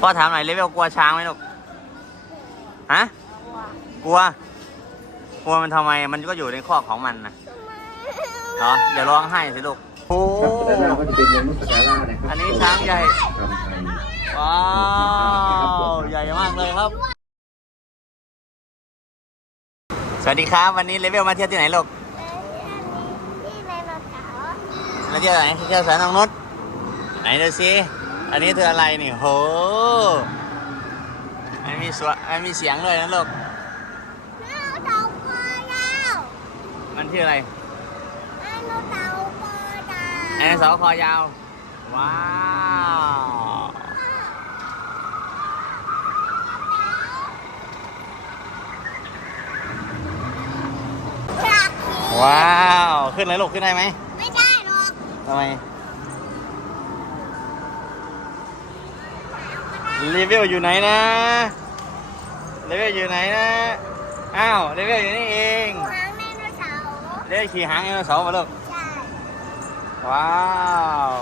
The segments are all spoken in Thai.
พ่อถามหน่อยเลเวลกลัวช้างไหมลูก ฮะ กลัว กลัวมันทำไม มันก็อยู่ในคอกของมันนะเหรออย่าร้องไห้สิลูกโอ้ครับด้านหน้าก็จะเป็นเมืองมุสกาล่านะครับอันนี้ช้างใหญ่ทำไทยว้าว ใหญ่มากเลยครับ สวัสดีครับ วันนี้เลเวลมาเที่ยวที่ไหนลูกที่ไดโนเสาร์มาเที่ยวไหนเที่ยวสวนนงนุชไหนดูสิ อันนี้คืออะไรนี่โหมันมีสวนมันมีเสียงด้วยนะลูกไดโนเสาร์คอยาวมันชื่ออะไรไดโนเสาร์คอยาวไดโนเสาร์คอยาว ว้าวอยากขี่ว้าว ขึ้นเลยลูกขึ้นได้ไหม ไม่ได้หรอกทำไม รีวิวอยู่ไหนนะรีวิวอยู่ไหนนะ อ้าวรีวิวอยู่นี่เองหางไดโนเสาร์เรียกขี่หางไดโนเสาร์มาลูกใช่ ว้าว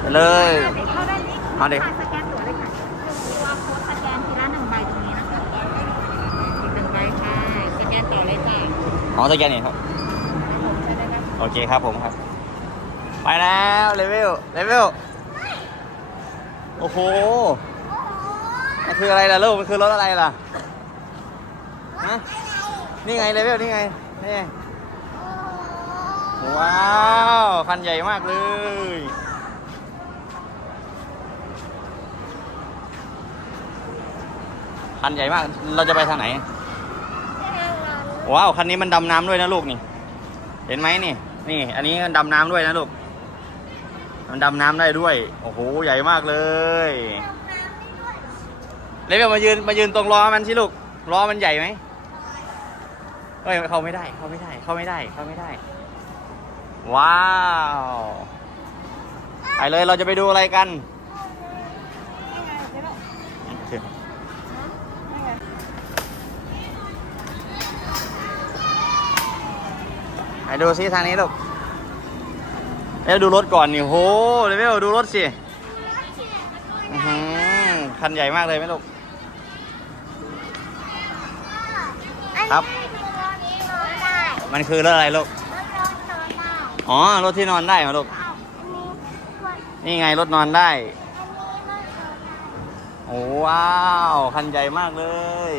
ไปเลยเข้าด้านนี้เอาเด็ก สแกนตั๋วเลยค่ะตัวโค้ดสแกนทีละหนึ่งใบตรงนี้นะคะอีกหนึ่งใบค่ะ สแกนต่อเลยจ้ะอ๋อสแกนนี่ครับครับผมใช่ได้ครับ โอเคครับผมครับ ไปแล้วเลเวลเลเวลโอ้โหโอ้โหมันคืออะไรล่ะลูกมันคือรถอะไรล่ะฮะนี่ไงเลเวลนี่ไงนี่โอ้โหว้าวคันใหญ่มากเลยคันใหญ่มาก เราจะไปทางไหน ว้าว คันนี้มันดำน้ำด้วยนะลูกนี่ เห็นไหมนี่ นี่ อันนี้มันดำน้ำด้วยนะลูก มันดำน้ำได้ด้วย โอ้โห ใหญ่มากเลยเลเวมายืนมายืนตรงล้อมันสิลูกล้อมันใหญ่ไหมเฮ้ยเขาไม่ได้เขาไม่ได้เขาไม่ได้เขาไม่ได้ ว้าวไปเลยเราจะไปดูอะไรกันไปดูซิทางนี้ลูก เอ้วดูรถก่อนนี่โหเลเวลดูรถสิอื้อหือคันใหญ่มากเลยไหมลูก ครับอันนี้คือรถนี้นอนได้มันคือรถอะไรลูกรถรถนอนได้อ๋อ รถที่นอนได้มาลูกอ้าวอันนี้รถนี่ไงรถนอนได้อันนี้รถนอนได้ โอ้ว้าว คันใหญ่มากเลย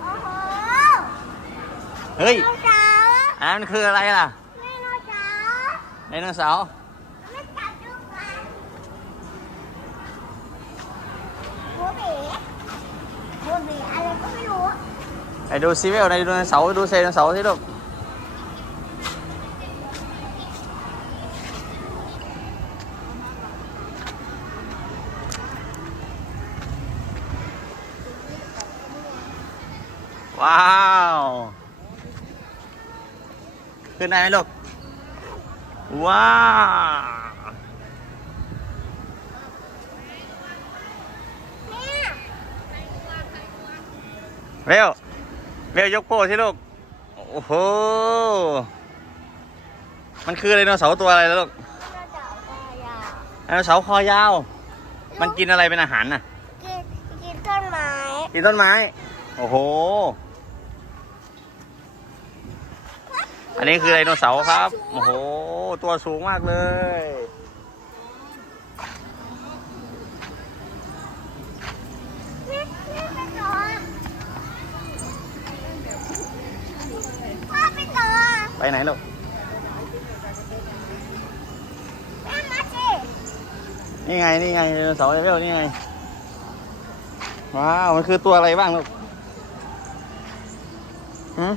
โอ้โหเฮ้ยไดโนเสาร์อันนั้นมันคืออะไรล่ะไดโนเสาร์ ไดโนเสาร์ไม่กัดลูกมันหัวเบ๋หั วเบ๋อะไรก็ไม่รู้ไปดูซีเวลในไดโนเสาร์ดูไดโนเสาร์สิลูกว้าวขึ้นได้ไหมลูกว้าวเนี่ยเวลเวลยกโป้สิลูก โอ้โห มันคือไดโนเสาร์ตัวอะไรแล้วลูกไดโนเสาร์คอยาวไดโนเสาร์คอยาว มันกินอะไรเป็นอาหารน่ะ กินกินต้นไม้ กินต้นไม้ โอ้โห อันนี้คือไดโนเสาร์ครับ โอ้โห ตัวสูงมากเลย ไปไหนลูกนี่ไง นี่ไงไดโนเสาร์เวลนี่ไง ว้าว มันคือตัวอะไรบ้างลูก หืม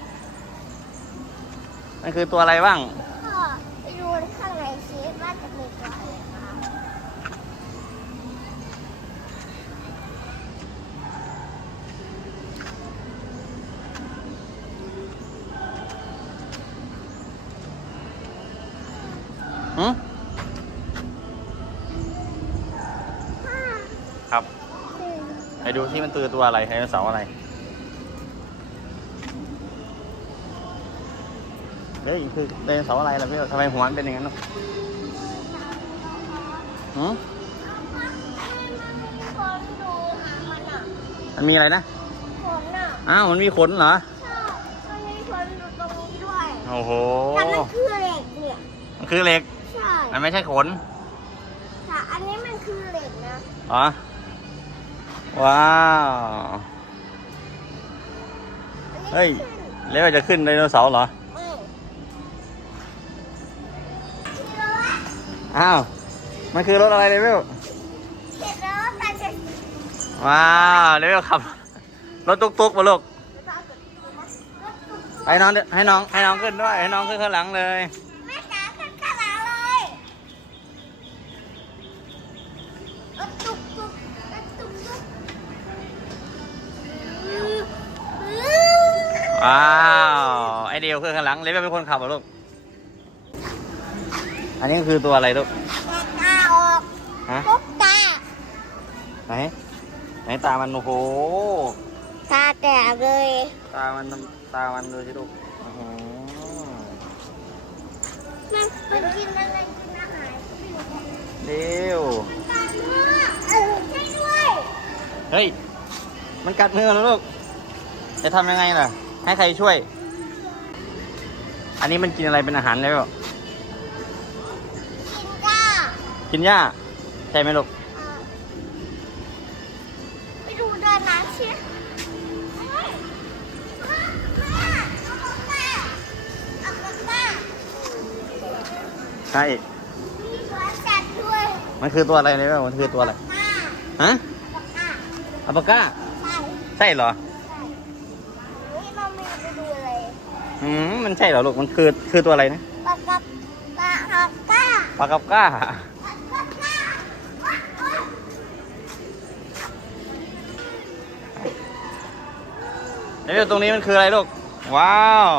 คือตัวอะไรบ้างพ่อไปดูข้างในซิว่าจะมีตัวอะไรบ้างหืมพ่อครับคือไปดูที่มันตือตัวอะไรไดโนเสาร์อะไร เฮ้ยคือไดโนเสาร์อะไรล่ะพี่ทำไมหัวมันเป็นอย่างนั้นเนอะหืมคนดูหางมันอะมันมีอะไรนะขนอะอ้าวมันมีขนเหรอใช่มันมีคนดูตรงนี้ด้วยโอ้โหแต่มันคือเหล็กเนี่ยมันคือเหล็กใช่มันไม่ใช่ขนแต่อันนี้มันคือเหล็กนะอ๋อว้าวอันนี้เฮ้ยขึ้นแล้วจะขึ้นไดโนเสาร์เหรอ อ้าว มันคือรถอะไรเลเวลเสร็จแล้วแต่จะว้าวเลเวลขับ รถตุ๊กๆมาลูกให้น้องด้วยให้น้องให้น้องขึ้นด้วย ให้น้องขึ้นข้างหลังเลย แม่จ๋าขึ้นข้างหลังเลยรถตุ๊กตุ๊กรถตุ๊กตุ๊กอืมอืมว้าว ไอเดียวขึ้นข้างหลังเลเวลเป็นคนขับเหรอลูก อันนี้คือตัวอะไรลูกตาออกฮะปุ๊บตาไหนไหนตามันโอ้โหตาแตกเลย ตามันตามันดูสิลูกอื้อหือมันมันกินอะไรกินอาหารเร็วตาเนื้อเออใช่ด้วยเฮ้ยมันกัดมือแล้วลูกจะทำยังไงล่ะ ให้ใครช่วย อันนี้มันกินอะไรเป็นอาหารแล้ว กินหญ้า ใช่ไหมลูก เออไปดูเดินน้ำเชียเฮ้ยมามาเอาออกมาเอาออกมาใช่มีหัวจัดด้วยมันคือตัวอะไรเลยมันคือตัวอะไรมาฮะปากกาอัปปาก้า ใช่ใช่เหรอใช่เฮ้ยเราไม่ไปดูเลยอืม มันใช่เหรอลูก มันคือ คือตัวอะไรนะ ปากกาปากกาปลากับก้า เดี๋ยวตรงนี้มันคืออะไรลูก ว้าว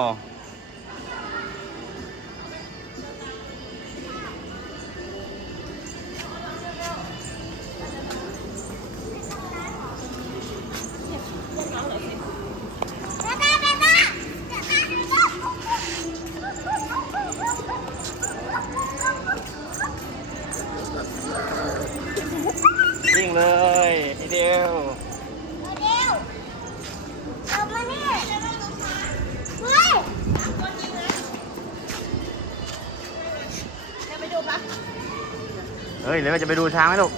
เฮ้ยเดี๋ยวจะไปดูช้างไหมลูก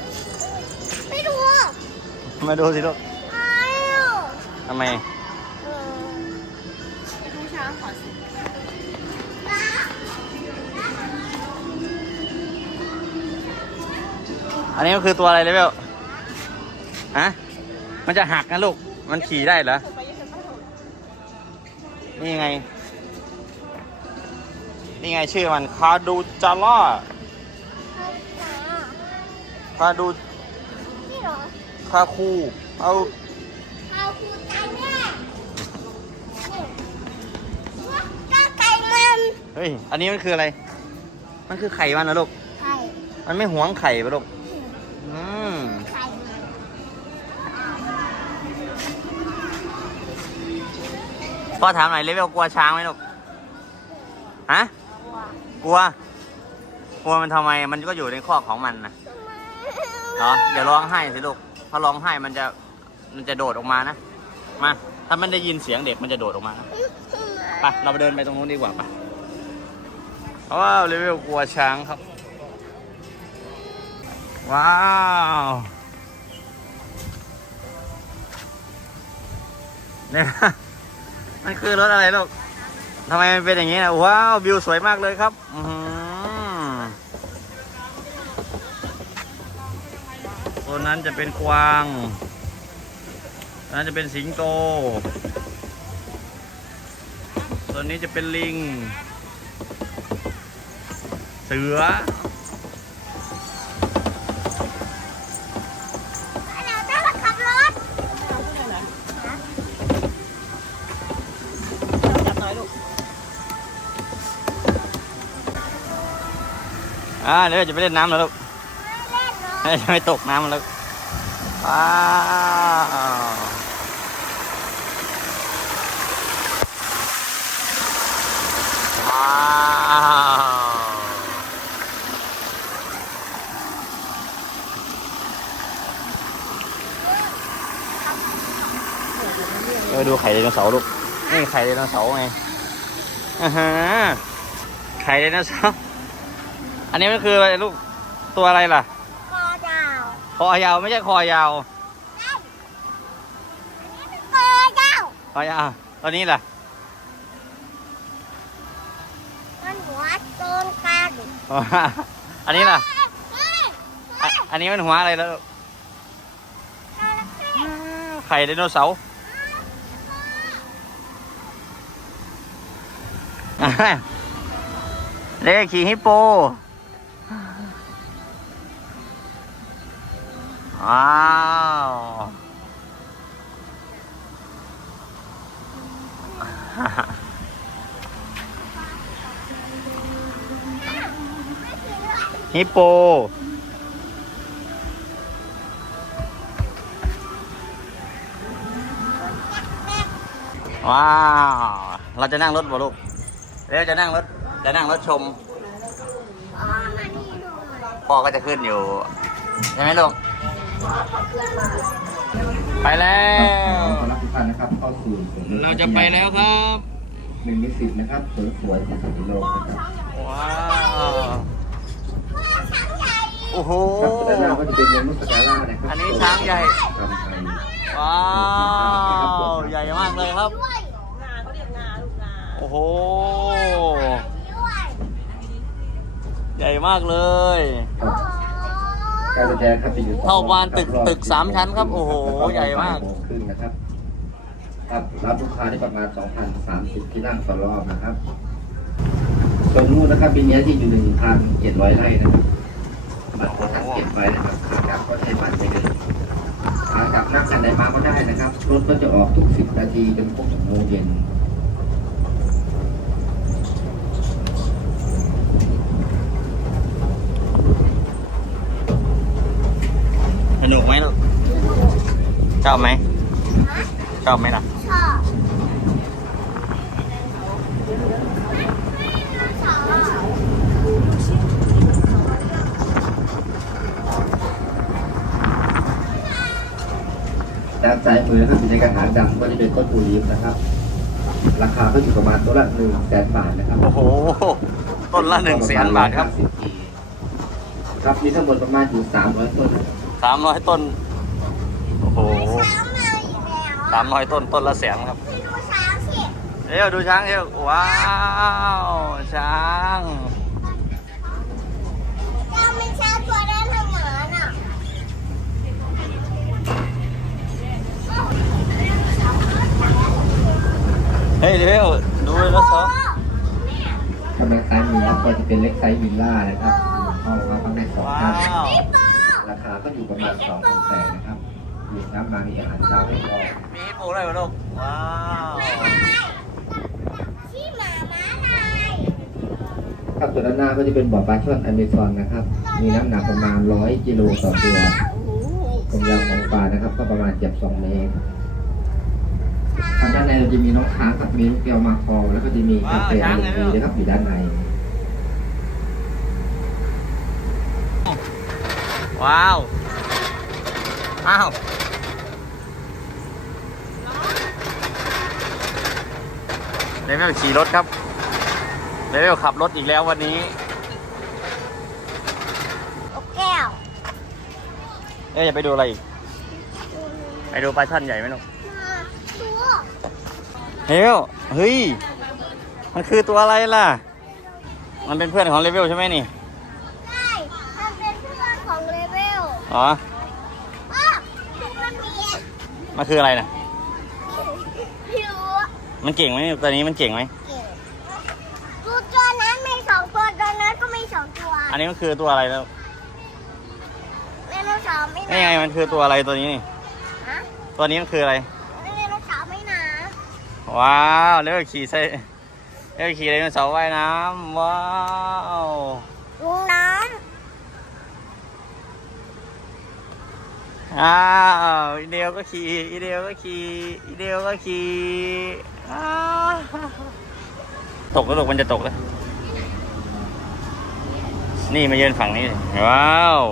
ไปดูมาดูสิลูกอ้าวทำไม เออไปดูช้างขอสิอันนี้มันคือตัวอะไรเลยเบลฮะ มันจะหักนะลูก มันขี่ได้เหรอ นี่ไง นี่ไงชื่อมันคาดูจาร่า คาดูนี่เหรอคาคูเอาเอาคูใจแน่นี่ว่าก้าไก่มันเฮ้ยอันนี้มันคืออะไร มันคือไข่มันเหรอลูกไข่มันไม่หวงไข่ปะลูกอืมไข่มันพ่อถามหน่อยเลเวลกลัวช้างไหมลูกฮะกลัวกลัวมันทำไมมันก็อยู่ในคอกของมันนะ เหรออย่าร้องไห้สิลูกถ้าร้องไห้มันจะมันจะโดดออกมานะมาถ้ามันได้ยินเสียงเด็กมันจะโดดออกมานะไปเราไปเดินไปตรงนู้นดีกว่าไปว้าวเลเวลกลัวช้างครับ ว้าวเนี่ยมันคือรถอะไรลูกทำไมมันเป็นอย่างนี้นะว้าววิวสวยมากเลยครับ อือหือ ตัวนั้นจะเป็นกวางตัวนั้นจะเป็นสิงโต ตัวนี้จะเป็นลิง เสือเราจะมาขับรถจับน้อยลูกอ่าเดี๋ยวจะไปเล่นน้ำแล้วลูก ไม่ตกน้ำแล้วว้าวว้าวไปดูไข่ไดโนเสาร์ลูก นี่ไข่ไดโนเสาร์ไงอ่าฮะไข่ไดโนเสาร์อันนี้มันคืออะไรลูก ตัวอะไรล่ะ คอยาวไม่ใช่คอยาวคอยาวคอยาวตอนนี้ล่ะมันหัวโตนกันอันนี้ล่ะเฮ้ยอะ อันนี้มันหัวอะไรแล้วลูกไข่ไดโนเสาร์อะเลขขี่ฮิปโป ว้าวฮิปโปว้าว เราจะนั่งรถบ่ลูกเดี๋ยวจะนั่งรถ จะนั่งรถชมอ๋อมานี่หน่อยพ่อก็จะขึ้นอยู่ ใช่ไหมลูก ไปแล้ว ขอรับทุกท่านนะครับเข้าสู่สวนเราจะไปแล้วครับ หนึ่งในสิบนะครับสวยสวยๆของโลกนะครับว้าว โอ้โห ครับด้านหน้าก็จะเป็นเมืองมุสกาล่านะครับอันนี้ช้างใหญ่ ทำไทยว้าว ใหญ่มากเลยครับด้วยโอ้โหด้วยใหญ่มากเลย ครับ การแสดงครับจะอยู่เท่าบ้านตึกตึกสามชั้นครับโอ้โหใหญ่มากโงครึ่งนะครับครับรับลูกค้าได้ประมาณ2,030ที่นั่งต่อรอบนะครับส่วนนู้นนะครับมีเนื้อที่อยู่1,700ไร่นะครับบัตรโคทักเก็บไว้นะครับขากลับก็ใช้บัตรไปเลยขากลับนั่งคันไหนมาก็ได้นะครับรถก็จะออกทุก 10 นาทีจนครบ6โมงเย็น นุกไหมลูกชอบไหมชอบไหมล่ะชอบชอบด้านซ้ายมือนะครับอยู่ในกระถางดำก็จะเป็นต้นปูรีฟนะครับ ราคาก็อยู่ประมาณตัวละหนึ่งแสนบาทนะครับ โอ้โห ต้นละหนึ่งแสนบาทครับ ครับมีทั้งหมดประมาณอยู่สามร้อยต้นนะครับ สามร้อยต้น โอ้โหช้างมาอีกแล้วสามร้อยต้นต้นละแสนครับพี่ดูช้างสิเร็วดูช้างเร็วว้าว ช้างเราไม่ช้างตัวนั้นทำหมาน่ะเฮ้ยเร็วดูเลยนะซอกำลังซ้ายมือครับก็จะเป็นเล็กไซส์วิลล่านะครับเข้ามาข้างในสองว้าท่านวราคาก็อยู่ประมาณสองพันแปดนะครับมีน้ำมามีอาหารเช้าให้รอมีปูด้วยเหรอลูกว้าวที่หมาม้าลายครับส่วนด้านหน้าก็จะเป็นบ่อปลาช่อนอเมซอนนะครับ มีน้ำหนักประมาณร้อยกิโลต่อตัวความยาวของปลานะครับ ก็ประมาณเจ็บสองเมตรทางด้านในเราจะมีน้องช้างกับมีลูกแก้วมาคอแล้วก็จะมีกาแฟลูกดีนะครับอยู่ด้านใน ว้าว อ้าว เลเวลขี่รถครับ เลเวลขับรถอีกแล้ววันนี้ นกแก้วเอ๊ะจะไปดูอะไรอีก ไปดูปลาช่อนใหญ่ไหมลูกมาดูเฮลเฮ้ย มันคือตัวอะไรล่ะ มันเป็นเพื่อนของเลเวลใช่ไหมนี่ ได้มันเป็นเพื่อนของเลเวล อ๋ออ้อมันมีมันคืออะไรนะผิวมันเก่งไหมตัวนี้มันเก่งไหมเก่งดูตัวนั้นมีสองตัวตัวนั้นก็มีสองตัวอันนี้มันคือตัวอะไรแล้วไดโนเสาร์ไม่นี่ไงมันคือตัวอะไรตัวนี้นี่ฮะตัวนี้มันคืออะไรไดโนเสาร์ไม่หนาว้าวเลเวลขี่ใส่เลเวลขี่ไดโนเสาร์ว่ายน้ำว้าวลุงน้ อ้าวอีเดียวก็ขี่อีเดียวก็ขี่อีเดียวก็ขี่ตกแล้วลูกมันจะตกแล้วนี่มาเยืนฝั่งนี้ว้าว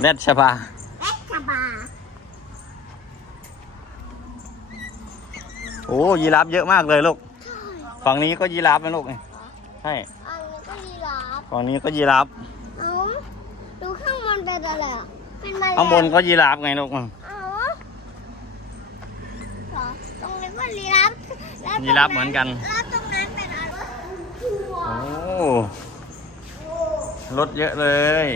แรดชบาแอ๊กกะบาโอ้ยีราฟเยอะมากเลยลูก ฝั่งนี้ก็ยีราฟนะลูกนี่ใช่อันนี้ก็ยีราฟฝั่งนี้ก็ยีราฟเอ้าดูข้างบนเป็นอะไรอะเป็นแมลงข้างบนก็ยีราฟไงลูกเอ้าเหรอตรงนี้ก็ยีราฟแล้วตงยีราฟเหมือนกันแล้วตรงนั้นเป็นอะไรโอ้รถเยอะเลย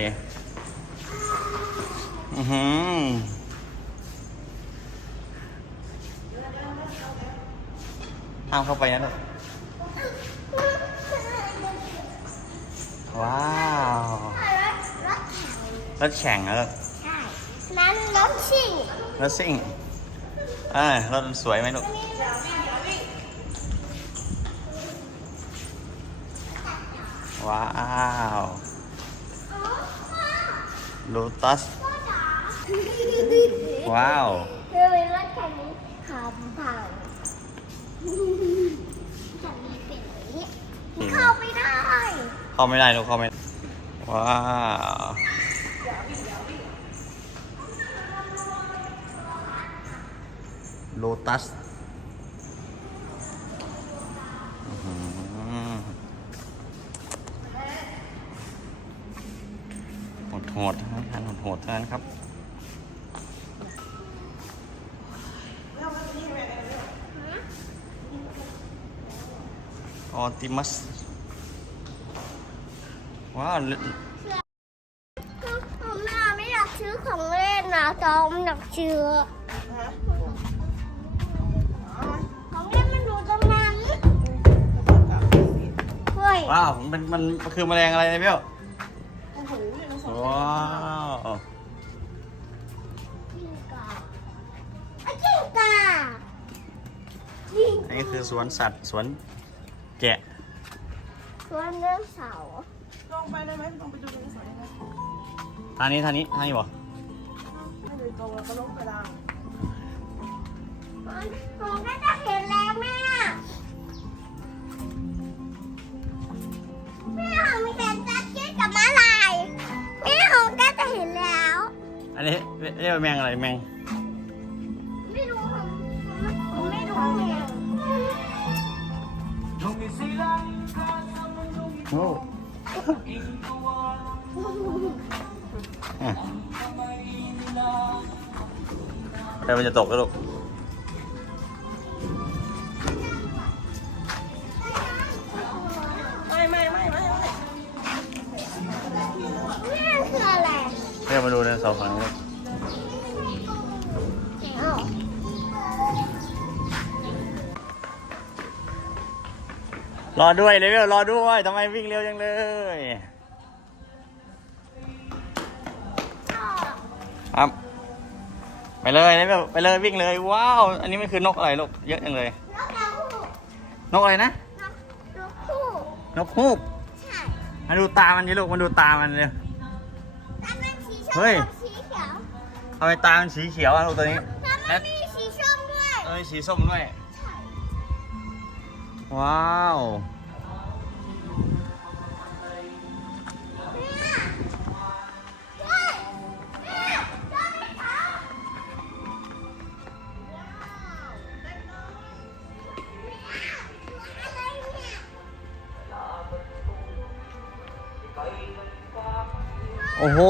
อือหือห้ามเข้าไปนะลูก ว้าวรถรถแข่งรถแข่งเหรอใช่นั้นรถชิ่งรถซิ่งอ่ารถมันสวยไหมลูกว้าวโลตัสว้าวเรือเป็นรถแข่งขับผ่านจะมีเป็นอย่างนี้เข้าไม่ได้ เข้าไม่ได้ลูกเข้าไม่ได้ว้าวโลตัสอื้อหือโหดๆทั้งนั้นโหดๆทั้งนั้นครับออติมัส ว้าวคือผมไม่ไม่อยากซื้อของเล่นนะจอมอยากซื้อของเล่นมันอยู่ตรงนั้นเฮ้ยว้าวมันเป็นมันคือแมลงอะไรนะเบี้ยวว้าวจิ้งกาไอ้จิ้งกาจิ้งอันนี้คือสวนสัตว์สวนแกะสวนเรื่องเสาร์ล งไปได้ไหมลงไปดูไดโนเสาร์ได้ไหมทางนี้ทางนี้ทางนี้บ่ไม่เลยตรงแล้วก็ลงไปล่างมันผมก็จะเห็นแล้วแม่แม่ของมีแต่จัดจิ้งกับม้าลายแม่ของก็จะเห็นแล้ว อันนี้เรียกว่าแมงอะไรแมงไม่รู้ผมผมไม่รู้แมวโอ้อะ แต่มันจะตกแล้วลูกไม่ไม่ไม่ไม่ไม่นี่คืออะไรเรียมาดูในเสาฝั่งนี้ลูก รอด้วยเลเวลรอด้วยทำไมวิ่งเร็วจังเลย ครับ ไปเลยเลเวลไปเลยวิ่งเลย ว้าว อันนี้มันคือนกอะไรลูกเยอะจังเลย นกกระหูกนกอะไรนะ นกนกคู่นกฮูกใช่มาดูตามันดิลูกมาดูตามันเลยถ้ามันสีส้มเฮ้ยกับสีเขียวทำไมตามันสีเขียวอะลูกตัวนี้ถ้ามันมีสีส้มด้วยเอ้ยสีส้มด้วย ใช่ว้าว โอ้โห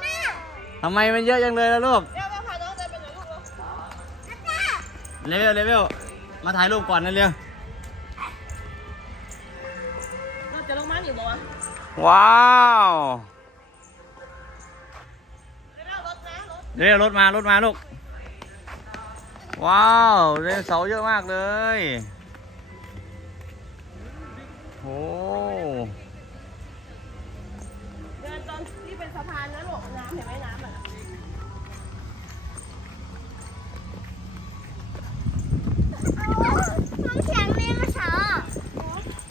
แม่ทำไมมันเยอะจังเลยล่ะลูกเดี๋ยวแม่พาน้องเดินไปไหนลูกเร็วแม่เลเวลเลเวลมาถ่ายรูปก่อนนะเร็วเราจะลงมาอยู่บ่วะว้าวเดี๋ยวรถนะรถเร็วรถมารถมาลูก ว้าวเรนเสาร์เยอะมากเลย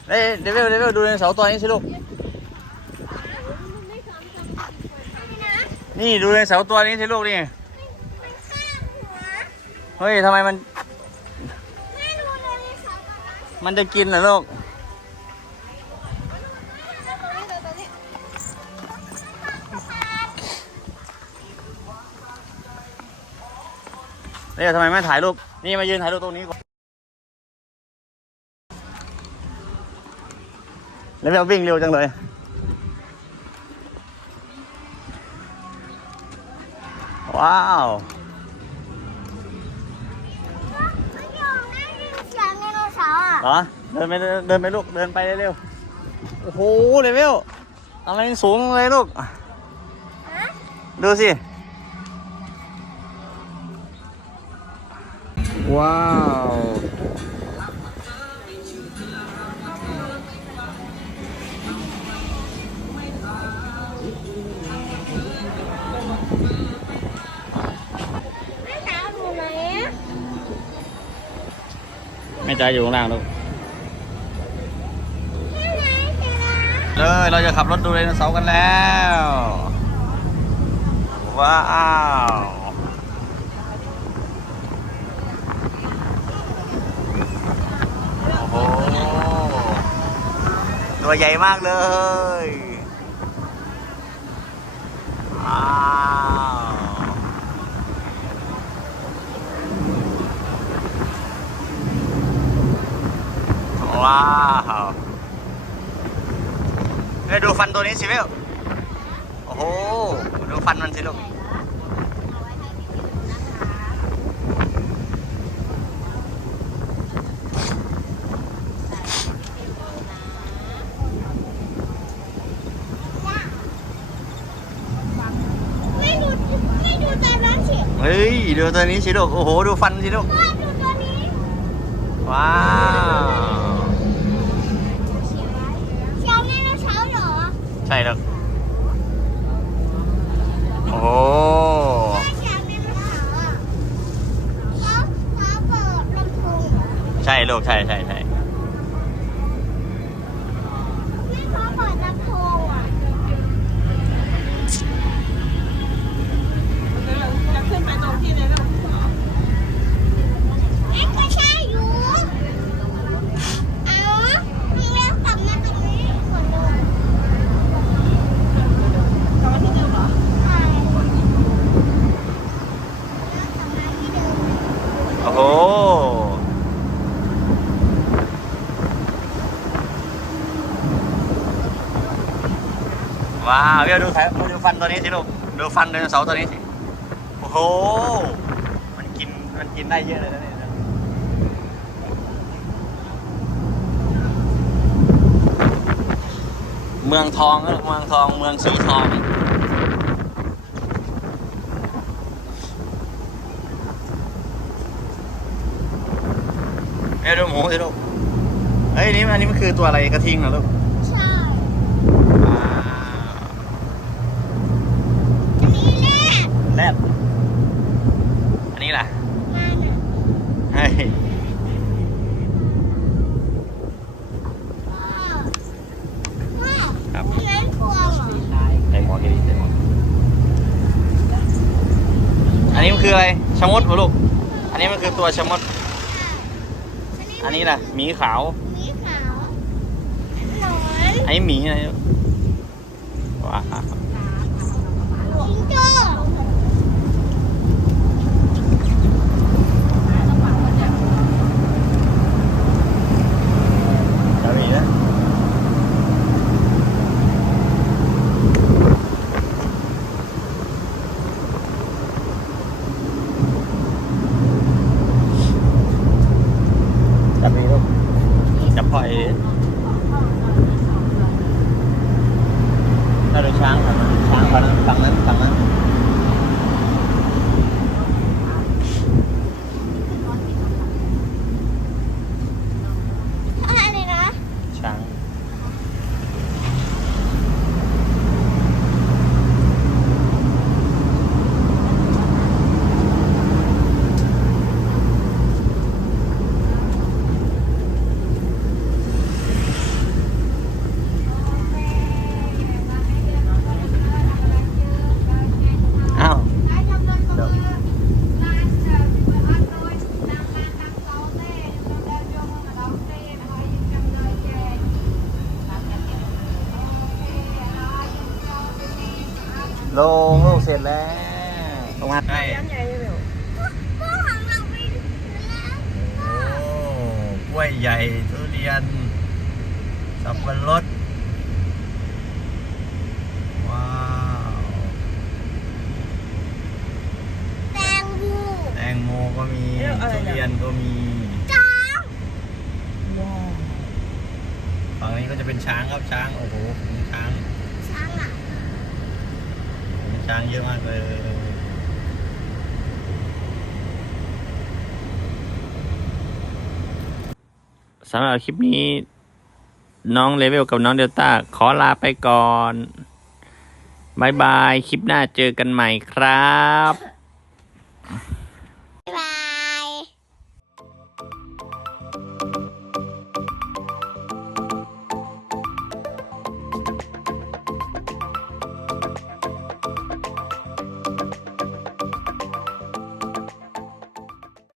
เฮ้ยเดวิลเดวิลดูในเสาตัวนี้สิลูก นี่ดูในเสาตัวนี้สิลูกนี่ เฮ้ยทำไมมัน มันจะกินเหรอลูกเนี่ยทำไมไม่ถ่ายรูป นี่มายืนถ่ายรูปตรงนี้ก่อน แล้วแบบวิ่งเร็วจังเลย ว้าวเมื่อกี้ผมได้ยินเสียงไดโนเสาร์อะเหรอเดินไปเดินเดินไปลูก เดินไปเร็วๆโอ้โหเลเวลอะไรสูงเลยลูก ฮะดูสิ ว้าว ม่ใจอยู่ข้างล่างลูกนี่ไงเจอแล้วเลยเราจะขับรถดูไดโนเสาร์กันแล้ว ว้าวโอ้โหตัวใหญ่มากเลย ว้าว ว้าวเฮ้ยดูฟันตัวนี้สิเวลโอ้โห ดูฟันมันสิลูกไม่ดูไม่ดูตอนนั้นสิเฮ้ย ดูตัวนี้สิลูก โอ้โห ดูฟันสิลูก ว้าว เสียงไดโนเสาร์เหรอ ใช่ลูกโอ้โหเสียงไดโนเสาร์อะแล้วฟ้าเปิดลำโพงใช่ลูกใช่ใช่ใช่ ไม่ฟ้าเปิดลำโพงอะ จะขึ้นไปตรงที่ในเรื่อง เอ๊ะก็ใช่อยู่เอามึงเรียกกลับมาตรงนี้เหมือนเดิม กลับมาที่เดิมเหรอ ใช่เรียกกลับมาที่เดิม โอ้โห ว้าวเดี๋ยวดูแผลดูฟั นี้สิลูกดูฟันไดโนเสาร์ตัวนี้สิ โอ้โห มันกิน มันกินได้เยอะเลยนะเนี่ยเมืองทองเมืองทอง เมืองสีทองเอ้ยดูหมูสิลูกเฮ้ยนี่อันนี้มันคือตัวอะไรกระทิงเหรอลูก ใช่ ว้าว อันนี้แรก แรดอันนี้ล่ะ มาน่ะ เฮ้ย พ่อพ่อ ครับ อันนั้นกวางเหรอ ใส่หมวกให้ดีใส่หมวกอันนี้มันคืออะไร ชะมดเหรอลูก อันนี้มันคือตัวชะมด อันนี้ล่ะหมีขาวหมีขาวหนอนอันนี้หมีอะไรลูกว้าวจิงโจ้ จะมีนะจับมีลูกจับพลอยถ้าดูช้างฝั่งนั้นช้างฝั่งนั้นฝั่งนั้นฝั่งนั้น กล้วยใหญ่ทุเรียน สับปะรด ว้าว แตงบู แต งโมก็มีเอ๊ะอะไรทุเนี่ยเรียนก็มีจ้างฝั่งนี้ก็จะเป็นช้างครับช้างโอ้โหฝูงช้างช้างอะฝูงช้างเยอะมากเลยสำหรับคลิปนี้ น้องเลเวลกับน้องเดลต้าขอลาไปก่อนบายบาย คลิปหน้าเจอกันใหม่ครับ